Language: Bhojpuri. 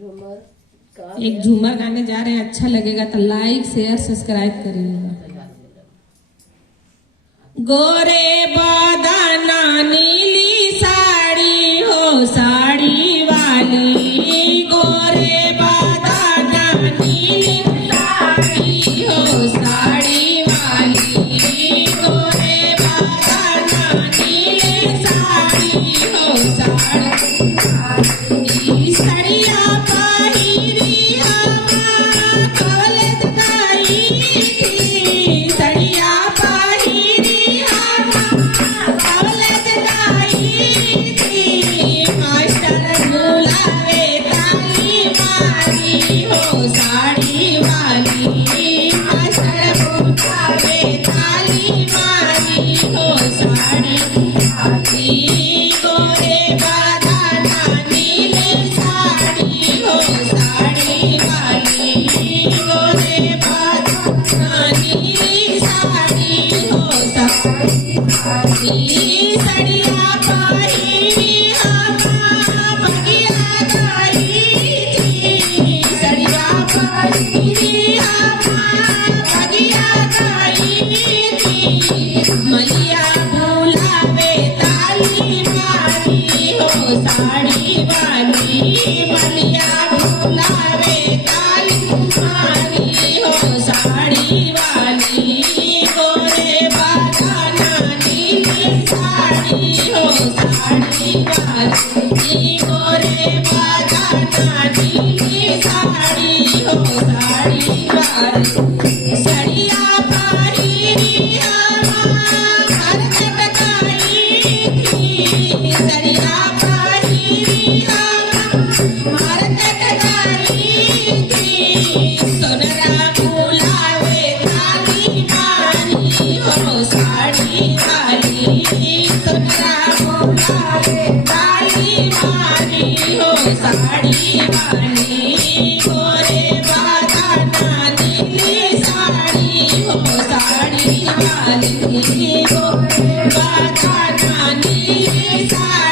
एक झूमर गाने जा रहे हैं, अच्छा लगेगा तो लाइक शेयर सब्सक्राइब करिएगा। गोरे बादाना नीली साड़ी हो साड़ी वाली, गोरे बादाना नीली साड़ी हो साड़ी वाली, गोरे बादाना नीली साड़ी हो साड़ी वाली, सड़िया पहिरी हमा कवलत गाई थी, सड़िया पहिरी हमा कवलत गाई थी, मास्टर बुलावे ताली मारी हो साड़ी वाली, मास्टर बुलावे ताली मारी हो साड़ी वाली, गोरे बादाना नीली साड़ी हो साड़ी वाली, गोरे बादाना नीली साड़ी हो साड़ी वाली, सड़िया पहिरी हमा बगिया गाई थी, सड़िया पहिरी हमा बगिया गाई थी, मलिया बुलावे ताली मारी हो साड़ी वाली, मलिया बुलावे ताली मारी हो साड़ी वाली, गोरे बादाना नीली साड़ी हो साड़ी वाली, गोरे बादाना नीली साड़ी हो साड़ी वाली, सड़िया पहिरी हमा हरकत गाई थी, सड़िया पहिरी हमा हरकत गाई थी, सोनरा बुलावे ताली मारी हो साड़ी वाली, सोनरा बुलावे ताली मारी हो साड़ी वाली, गोरे बादाना नीली साड़ी हो साड़ी वाली, गोरे बादाना नीली साड़ी